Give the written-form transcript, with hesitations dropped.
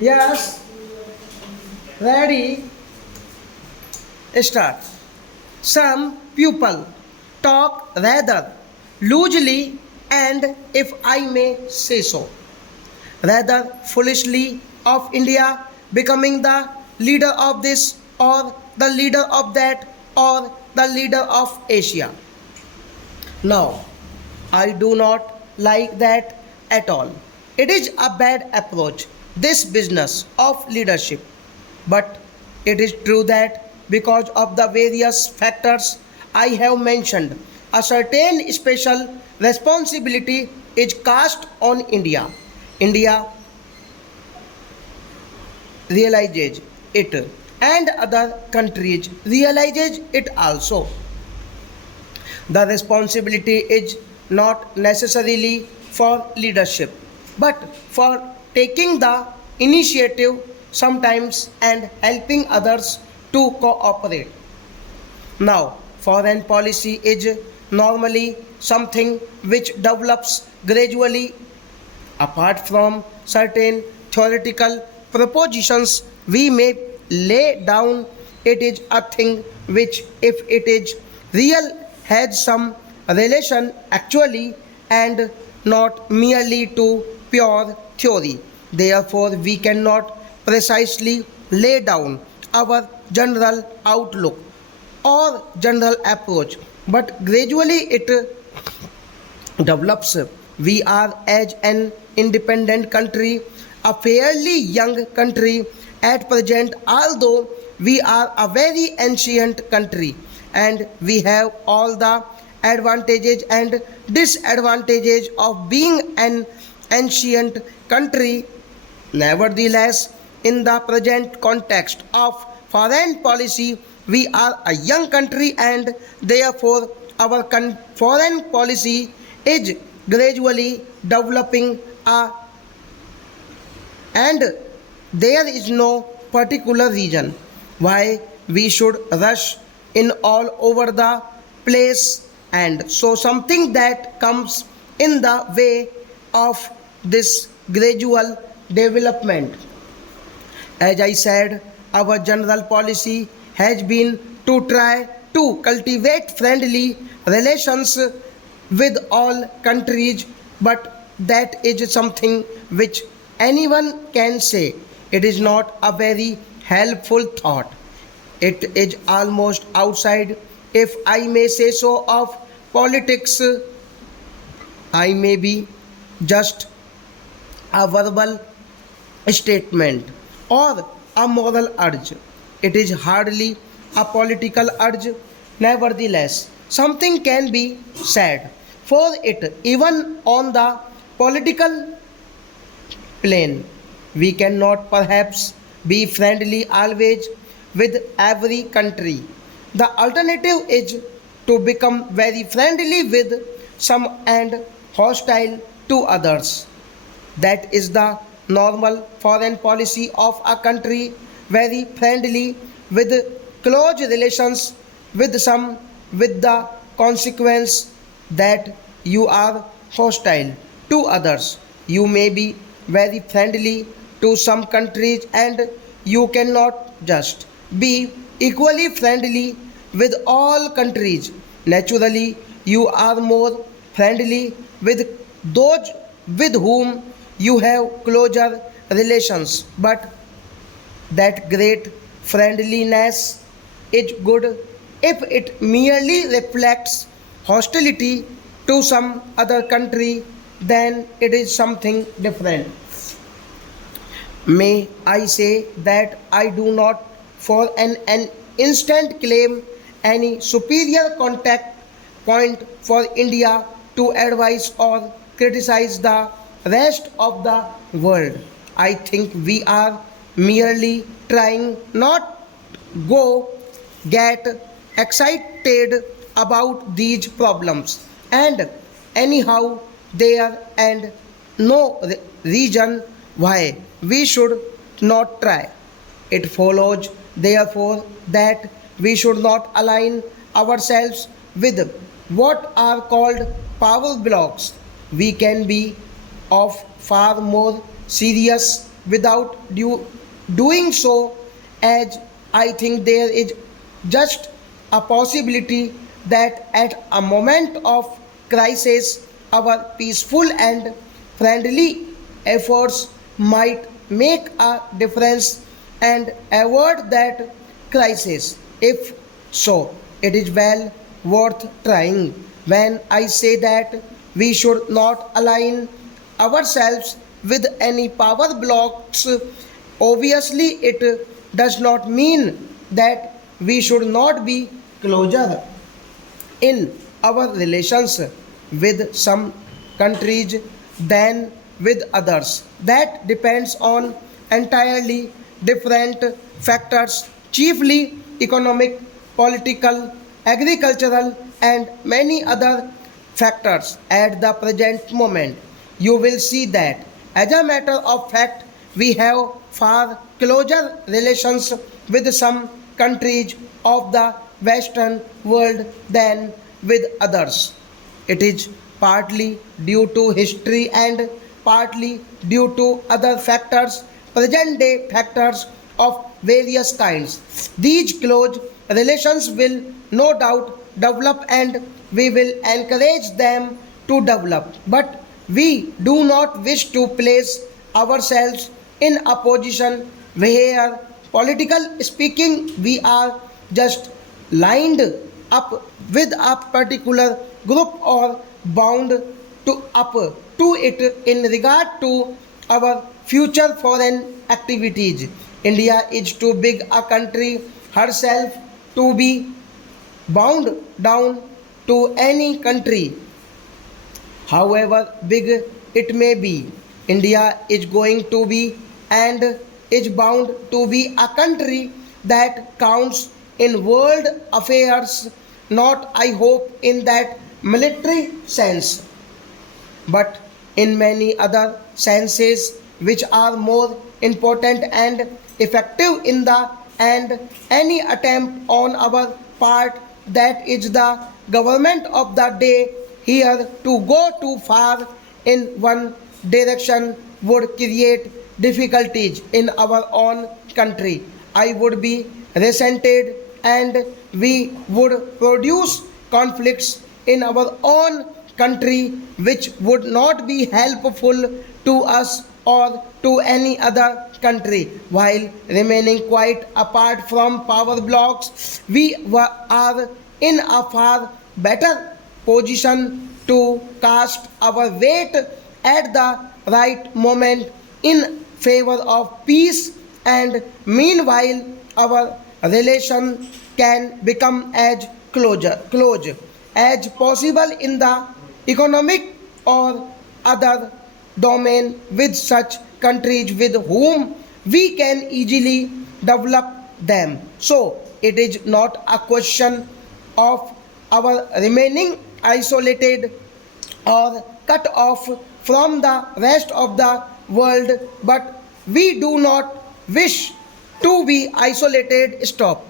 Yes, ready, start. Some people talk rather loosely and, if I may say so, rather foolishly of India becoming the leader of this or the leader of that or the leader of Asia. No, I do not like that at all. It is a bad approach, this business of leadership. But it is true that because of the various factors I have mentioned, a certain special responsibility is cast on India. India realizes it and other countries realizes it also. The responsibility is not necessarily for leadership, but for taking the initiative sometimes and helping others to cooperate. Now, foreign policy is normally something which develops gradually. Apart from certain theoretical propositions we may lay down, it is a thing which, if it is real, has some relation actually and not merely to pure theory. Therefore, we cannot precisely lay down our general outlook or general approach, but gradually it develops. We are, as an independent country, a fairly young country at present, although we are a very ancient country and we have all the advantages and disadvantages of being an ancient country. Nevertheless, in the present context of foreign policy, we are a young country and therefore our foreign policy is gradually developing and there is no particular reason why we should rush in all over the place and so something that comes in the way of this gradual development. As I said, our general policy has been to try to cultivate friendly relations with all countries, but that is something which anyone can say. It is not a very helpful thought. It is almost outside, if I may say so, of politics. I may be just a verbal statement or a moral urge. It is hardly a political urge. Nevertheless, something can be said for it even on the political plane. We cannot perhaps be friendly always with every country. The alternative is to become very friendly with some and hostile to others. That is the normal foreign policy of a country, very friendly with close relations with some, with the consequence that you are hostile to others. You may be very friendly to some countries and you cannot just be equally friendly with all countries. Naturally, you are more friendly with those with whom you have closer relations, but that great friendliness is good if it merely reflects hostility to some other country, then it is something different. May I say that I do not for an instant claim any superior contact point for India to advise or criticize the rest of the world. I think we are merely trying not go get excited about these problems and anyhow there and no reason why we should not try. It follows therefore that we should not align ourselves with what are called power blocks. We can be of far more serious without doing so, as I think there is just a possibility that at a moment of crisis, our peaceful and friendly efforts might make a difference and avoid that crisis. If so, it is well worth trying. When I say that we should not align ourselves with any power blocks, obviously it does not mean that we should not be closer in our relations with some countries than with others. That depends on entirely different factors, chiefly economic, political, agricultural, and many other factors at the present moment. You will see that, as a matter of fact, we have far closer relations with some countries of the Western world than with others. It is partly due to history and partly due to other factors, present day factors of various kinds. These close relations will no doubt develop and we will encourage them to develop. But we do not wish to place ourselves in a position where, political speaking, we are just lined up with a particular group or bound to up to it in regard to our future foreign activities. India is too big a country herself to be bound down to any country, however big it may be. India is going to be and is bound to be a country that counts in world affairs, not I hope in that military sense, but in many other senses which are more important and effective in the and any attempt on our part, that is the government of the day here, to go too far in one direction would create difficulties in our own country. I would be resented and we would produce conflicts in our own country which would not be helpful to us or to any other country. While remaining quite apart from power blocks, we are in a far better position to cast our weight at the right moment in favor of peace, and meanwhile our relation can become as close as possible in the economic or other domain with such countries with whom we can easily develop them. So it is not a question of our remaining isolated or cut off from the rest of the world, but we do not wish to be isolated. Stop.